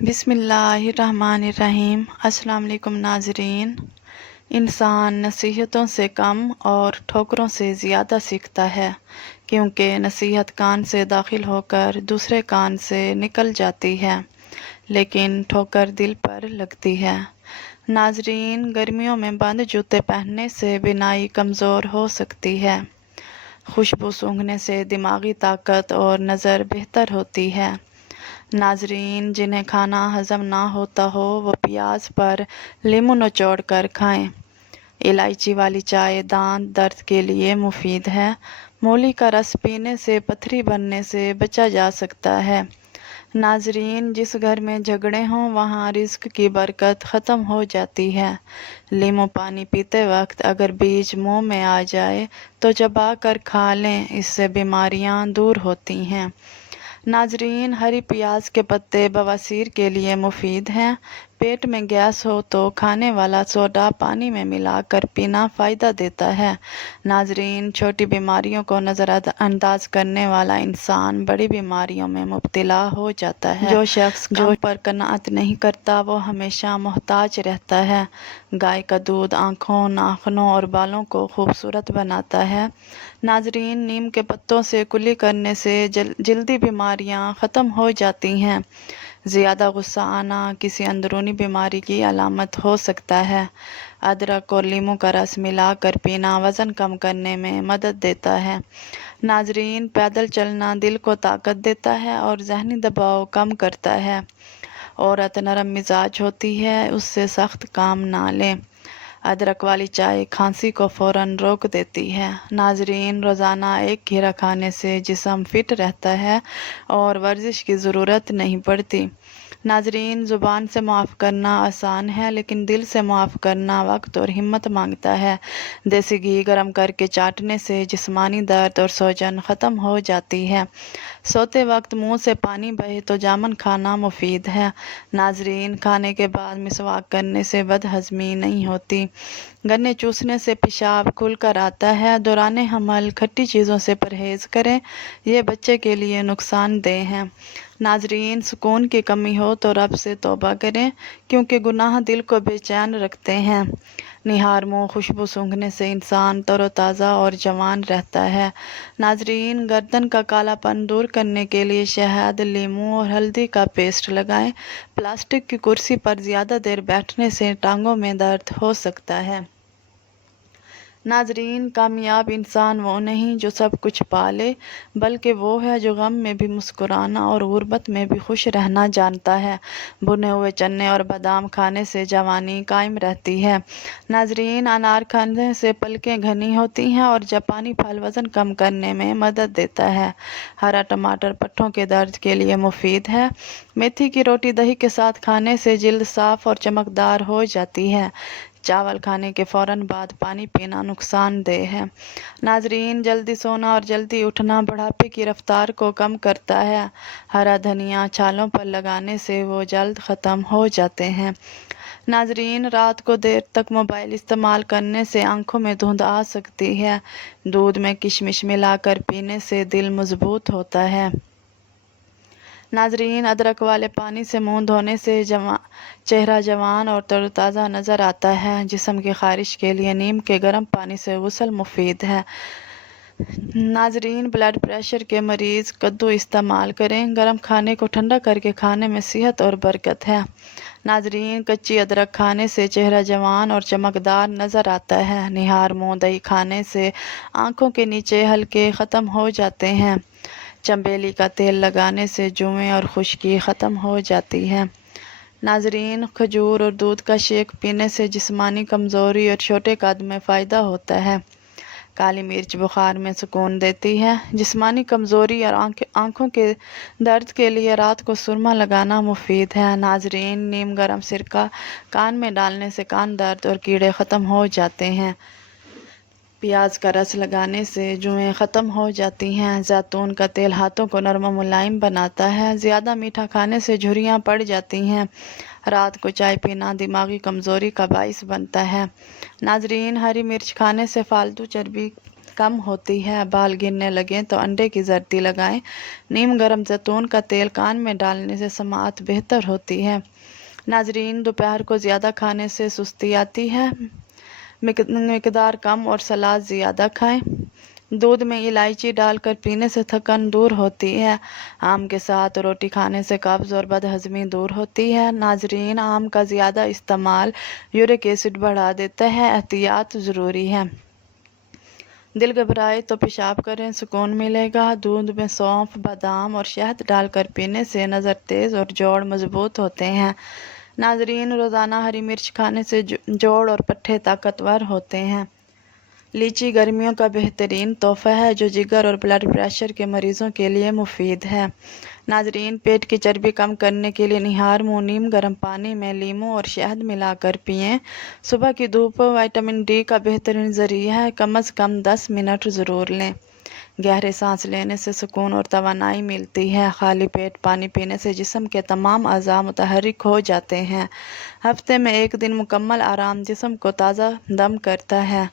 بسم اللہ الرحمن الرحیم۔ السلام علیکم ناظرین۔ انسان نصیحتوں سے کم اور ٹھوکروں سے زیادہ سیکھتا ہے، کیونکہ نصیحت کان سے داخل ہو کر دوسرے کان سے نکل جاتی ہے، لیکن ٹھوکر دل پر لگتی ہے۔ ناظرین، گرمیوں میں بند جوتے پہننے سے بینائی کمزور ہو سکتی ہے۔ خوشبو سونگھنے سے دماغی طاقت اور نظر بہتر ہوتی ہے۔ ناظرین، جنہیں کھانا ہضم نہ ہوتا ہو وہ پیاز پر لیموں نچوڑ کر کھائیں۔ الائچی والی چائے دانت درد کے لیے مفید ہے۔ مولی کا رس پینے سے پتھری بننے سے بچا جا سکتا ہے۔ ناظرین، جس گھر میں جھگڑے ہوں وہاں رزق کی برکت ختم ہو جاتی ہے۔ لیموں پانی پیتے وقت اگر بیج منہ میں آ جائے تو چبا کر کھا لیں، اس سے بیماریاں دور ہوتی ہیں۔ ناظرین، ہری پیاز کے پتے بواسیر کے لیے مفید ہیں۔ پیٹ میں گیس ہو تو کھانے والا سوڈا پانی میں ملا کر پینا فائدہ دیتا ہے۔ ناظرین، چھوٹی بیماریوں کو نظر انداز کرنے والا انسان بڑی بیماریوں میں مبتلا ہو جاتا ہے۔ جو شخص کم پر قناعت نہیں کرتا وہ ہمیشہ محتاج رہتا ہے۔ گائے کا دودھ آنکھوں، ناخنوں اور بالوں کو خوبصورت بناتا ہے۔ ناظرین، نیم کے پتوں سے کلی کرنے سے جلدی بیماریاں ختم ہو جاتی ہیں۔ زیادہ غصہ آنا کسی اندرونی بیماری کی علامت ہو سکتا ہے۔ ادرک اور لیموں کا رس ملا کر پینا وزن کم کرنے میں مدد دیتا ہے۔ ناظرین، پیدل چلنا دل کو طاقت دیتا ہے اور ذہنی دباؤ کم کرتا ہے۔ عورت نرم مزاج ہوتی ہے، اس سے سخت کام نہ لیں۔ ادرک والی چائے کھانسی کو فوراً روک دیتی ہے۔ ناظرین، روزانہ ایک کھیرا کھانے سے جسم فٹ رہتا ہے اور ورزش کی ضرورت نہیں پڑتی۔ ناظرین، زبان سے معاف کرنا آسان ہے، لیکن دل سے معاف کرنا وقت اور ہمت مانگتا ہے۔ دیسی گھی گرم کر کے چاٹنے سے جسمانی درد اور سوجن ختم ہو جاتی ہے۔ سوتے وقت منہ سے پانی بہے تو جامن کھانا مفید ہے۔ ناظرین، کھانے کے بعد مسواک کرنے سے بد ہضمی نہیں ہوتی۔ گنے چوسنے سے پیشاب کھل کر آتا ہے۔ دوران حمل کھٹی چیزوں سے پرہیز کریں، یہ بچے کے لیے نقصان دہ ہیں۔ ناظرین، سکون کی کمی ہو تو رب سے توبہ کریں، کیونکہ گناہ دل کو بے چین رکھتے ہیں۔ نہار منہ خوشبو سونگھنے سے انسان تر و تازہ اور جوان رہتا ہے۔ ناظرین، گردن کا کالا پن دور کرنے کے لیے شہد، لیموں اور ہلدی کا پیسٹ لگائیں۔ پلاسٹک کی کرسی پر زیادہ دیر بیٹھنے سے ٹانگوں میں درد ہو سکتا ہے۔ ناظرین، کامیاب انسان وہ نہیں جو سب کچھ پا لے، بلکہ وہ ہے جو غم میں بھی مسکرانا اور غربت میں بھی خوش رہنا جانتا ہے۔ بھنے ہوئے چنے اور بادام کھانے سے جوانی قائم رہتی ہے۔ ناظرین، انار کھانے سے پلکیں گھنی ہوتی ہیں اور جاپانی پھل وزن کم کرنے میں مدد دیتا ہے۔ ہرا ٹماٹر پٹھوں کے درد کے لیے مفید ہے۔ میتھی کی روٹی دہی کے ساتھ کھانے سے جلد صاف اور چمکدار ہو جاتی ہے۔ چاول کھانے کے فوراً بعد پانی پینا نقصان دہ ہے۔ ناظرین، جلدی سونا اور جلدی اٹھنا بڑھاپے کی رفتار کو کم کرتا ہے۔ ہرا دھنیا چھالوں پر لگانے سے وہ جلد ختم ہو جاتے ہیں۔ ناظرین، رات کو دیر تک موبائل استعمال کرنے سے آنکھوں میں دھند آ سکتی ہے۔ دودھ میں کشمش ملا کر پینے سے دل مضبوط ہوتا ہے۔ ناظرین، ادرک والے پانی سے منہ دھونے سے چہرہ جوان اور تر و تازہ نظر آتا ہے۔ جسم کی خارش کے لیے نیم کے گرم پانی سے غسل مفید ہے۔ ناظرین، بلڈ پریشر کے مریض کدو استعمال کریں۔ گرم کھانے کو ٹھنڈا کر کے کھانے میں صحت اور برکت ہے۔ ناظرین، کچی ادرک کھانے سے چہرہ جوان اور چمکدار نظر آتا ہے۔ نہار منہ دہی کھانے سے آنکھوں کے نیچے ہلکے ختم ہو جاتے ہیں۔ چنبیلی کا تیل لگانے سے جوئیں اور خشکی ختم ہو جاتی ہے۔ ناظرین، کھجور اور دودھ کا شیک پینے سے جسمانی کمزوری اور چھوٹے قد میں فائدہ ہوتا ہے۔ کالی مرچ بخار میں سکون دیتی ہے۔ جسمانی کمزوری اور آنکھوں کے درد کے لیے رات کو سرما لگانا مفید ہے۔ ناظرین، نیم گرم سرکہ کان میں ڈالنے سے کان درد اور کیڑے ختم ہو جاتے ہیں۔ پیاز کا رس لگانے سے جوئیں ختم ہو جاتی ہیں۔ زیتون کا تیل ہاتھوں کو نرم و ملائم بناتا ہے۔ زیادہ میٹھا کھانے سے جھریاں پڑ جاتی ہیں۔ رات کو چائے پینا دماغی کمزوری کا باعث بنتا ہے۔ ناظرین، ہری مرچ کھانے سے فالتو چربی कम होती है, बाल गिरने लगें तो अंडे की जर्दी लगाएं। नीम गर्म जैतून का तेल कान में डालने से समाअत बेहतर होती है। नाजरीन, दोपहर को ज़्यादा खाने से सुस्ती आती है, मिकदार कम और सलाद ज़्यादा खाएं। दूध में इलायची डालकर पीने से थकान दूर होती है। आम के साथ रोटी खाने से कब्ज़ और बदहज़मी दूर होती है। नाजरीन, आम का ज़्यादा इस्तेमाल यूरिक एसिड बढ़ा देता है, एहतियात ज़रूरी है। दिल घबराए तो पेशाब करें, सुकून मिलेगा। दूध में सौंफ, बादाम और शहद डालकर पीने से नज़र तेज़ और जोड़ मजबूत होते हैं। नाजरीन, रोज़ाना हरी मिर्च खाने से जोड़ और पट्ठे ताकतवर होते हैं। लीची गर्मियों का बेहतरीन तोहफ़ा है जो जिगर और ब्लड प्रेशर के मरीज़ों के लिए मुफीद है। नाजरीन, पेट की चर्बी कम करने के लिए निहार मुँह नीम गर्म पानी में लीमू और शहद मिलाकर पिएं। सुबह की धूप विटामिन डी का बेहतरीन ज़रिया है, कम से कम 10 मिनट ज़रूर लें। गहरे सांस लेने से सुकून और तवानाई मिलती है। खाली पेट पानी पीने से जिस्म के तमाम अज़ा मुतहर्रिक हो जाते हैं। हफ्ते में एक दिन मुकम्मल आराम जिस्म को ताज़ा दम करता है।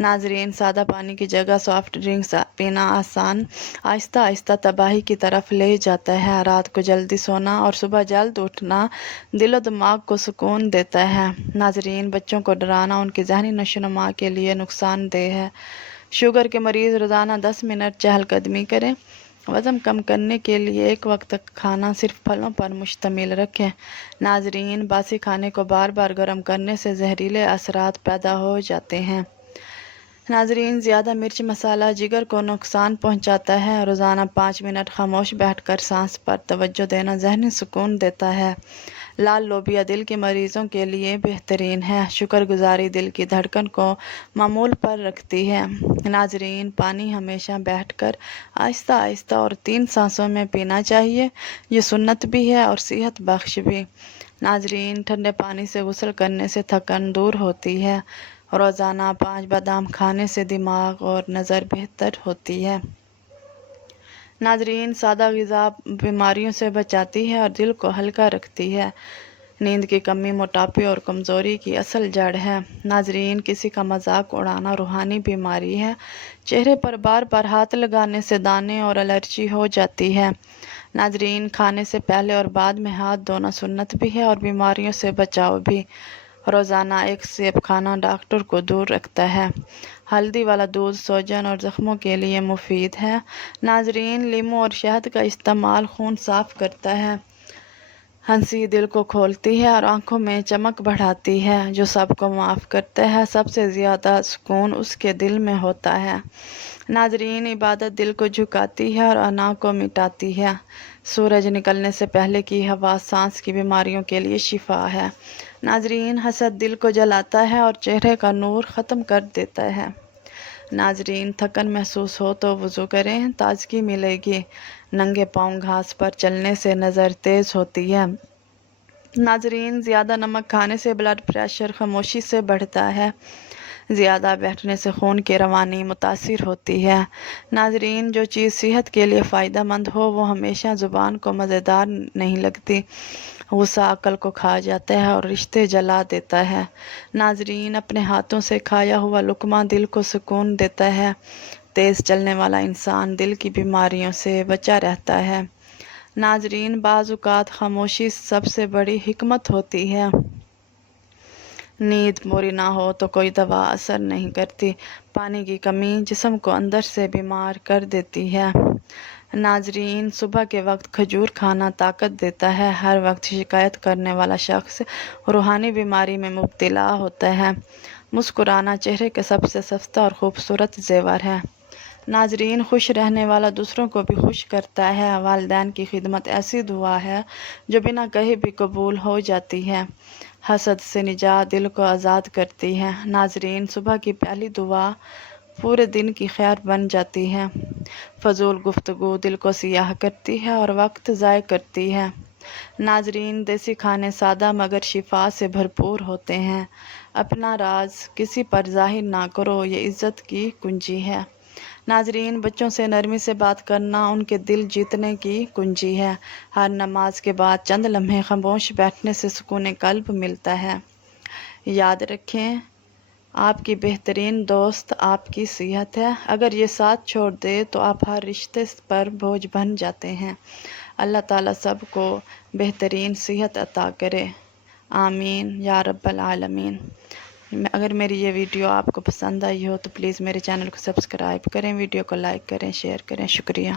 नाजरीन, सादा पानी की जगह सॉफ्ट ड्रिंक्स पीना आहिस्ता आहिस्ता तबाही की तरफ ले जाता है। रात को जल्दी सोना और सुबह जल्द उठना दिल और दिमाग को सुकून देता है। नाजरीन, बच्चों को डराना उनकी ज़हनी नशोनुमा के लिए नुकसानदेह है। शुगर के मरीज़ रोज़ाना 10 मिनट चहलकदमी करें। वज़न कम करने के लिए एक वक्त खाना सिर्फ फलों पर मुश्तमिल रखें। नाजरीन, बासी खाने को बार बार गर्म करने से जहरीले असरात पैदा हो जाते हैं। नाजरीन, ज़्यादा मिर्च मसाला जिगर को नुकसान पहुंचाता है। रोज़ाना 5 मिनट खामोश बैठकर सांस पर तवज्जो देना ज़हनी सुकून देता है। लाल लोबिया दिल के मरीज़ों के लिए बेहतरीन है। शुक्रगुजारी दिल की धड़कन को मामूल पर रखती है। नाजरीन, पानी हमेशा बैठकर आहिस्ता आहिस्ता और 3 सांसों में पीना चाहिए। ये सुन्नत भी है और सेहत बख्श भी। नाजरीन, ठंडे पानी से गुस्ल करने से थकान दूर होती है। रोज़ाना 5 बादाम खाने से दिमाग और नज़र बेहतर होती है। नाजरीन, सादा ग़िज़ा बीमारियों से बचाती है और दिल को हल्का रखती है। नींद की कमी मोटापे और कमज़ोरी की असल जड़ है। नाजरीन, किसी का मजाक उड़ाना रूहानी बीमारी है। चेहरे पर बार बार हाथ लगाने से दाने और एलर्जी हो जाती है। नाजरीन, खाने से पहले और बाद में हाथ धोना सुन्नत भी है और बीमारियों से बचाव भी। रोज़ाना 1 सेब खाना डॉक्टर को दूर रखता है। हल्दी वाला दूध सोजन और ज़ख्मों के लिए मुफीद है। नाजरीन, लीमू और शहद का इस्तेमाल खून साफ़ करता है। हंसी दिल को खोलती है और आंखों में चमक बढ़ाती है। जो सबको माफ़ करता है, सबसे ज़्यादा सुकून उसके दिल में होता है। नाजरीन, इबादत दिल को झुकाती है और अना को मिटाती है। सूरज निकलने से पहले की हवा सांस की बीमारियों के लिए शिफा है। नाजरीन, हसद दिल को जलाता है और चेहरे का नूर ख़त्म कर देता है। नाजरीन, थकन महसूस हो तो वज़ू करें, ताजगी मिलेगी। नंगे पाँव घास पर चलने से नज़र तेज़ होती है। नाजरीन, ज़्यादा नमक खाने से ब्लड प्रेशर खामोशी से बढ़ता है। ज़्यादा बैठने से खून की रवानी मुतासिर होती है। नाजरीन, जो चीज़ सेहत के लिए फ़ायदा मंद हो वो हमेशा ज़ुबान को मज़ेदार नहीं लगती। गुस्सा अक्ल को खा जाता है और रिश्ते जला देता है। नाजरीन, अपने हाथों से खाया हुआ लुक़मा दिल को सुकून देता है। तेज़ चलने वाला इंसान दिल की बीमारियों से बचा रहता है। नाजरीन, बाज़ औक़ात खामोशी सबसे बड़ी हिकमत होती है। नींद पूरी ना हो तो कोई दवा असर नहीं करती। पानी की कमी जिस्म को अंदर से बीमार कर देती है। नाजरीन, सुबह के वक्त खजूर खाना ताकत देता है। हर वक्त शिकायत करने वाला शख्स रूहानी बीमारी में मुब्तला होता है। मुस्कुराना चेहरे के सबसे सस्ता और खूबसूरत ज़ेवर है। नाजरीन, खुश रहने वाला दूसरों को भी खुश करता है। वालिदैन की खिदमत ऐसी दुआ है जो बिना कहे भी कबूल हो जाती है। हसद से निजात दिल को आज़ाद करती है। नाजरीन, सुबह की पहली दुआ पूरे दिन की खैर बन जाती है। फजूल गुफ्तगू दिल को सियाह करती है और वक्त ज़ाय करती है। नाजरीन, देसी खाने सादा मगर शिफा से भरपूर होते हैं। अपना राज किसी पर जाहिर ना करो, ये इज़्ज़त की कुंजी है। नाजरीन, बच्चों से नरमी से बात करना उनके दिल जीतने की कुंजी है। हर नमाज के बाद चंद लम्हे खामोश बैठने से सुकून कल्ब मिलता है। याद रखें, آپ کی بہترین دوست آپ کی صحت ہے۔ اگر یہ ساتھ چھوڑ دے تو آپ ہر رشتے پر بوجھ بن جاتے ہیں۔ اللہ تعالیٰ سب کو بہترین صحت عطا کرے، آمین یا رب العالمین۔ اگر میری یہ ویڈیو آپ کو پسند آئی ہو تو پلیز میرے چینل کو سبسکرائب کریں، ویڈیو کو لائک کریں، شیئر کریں۔ شکریہ۔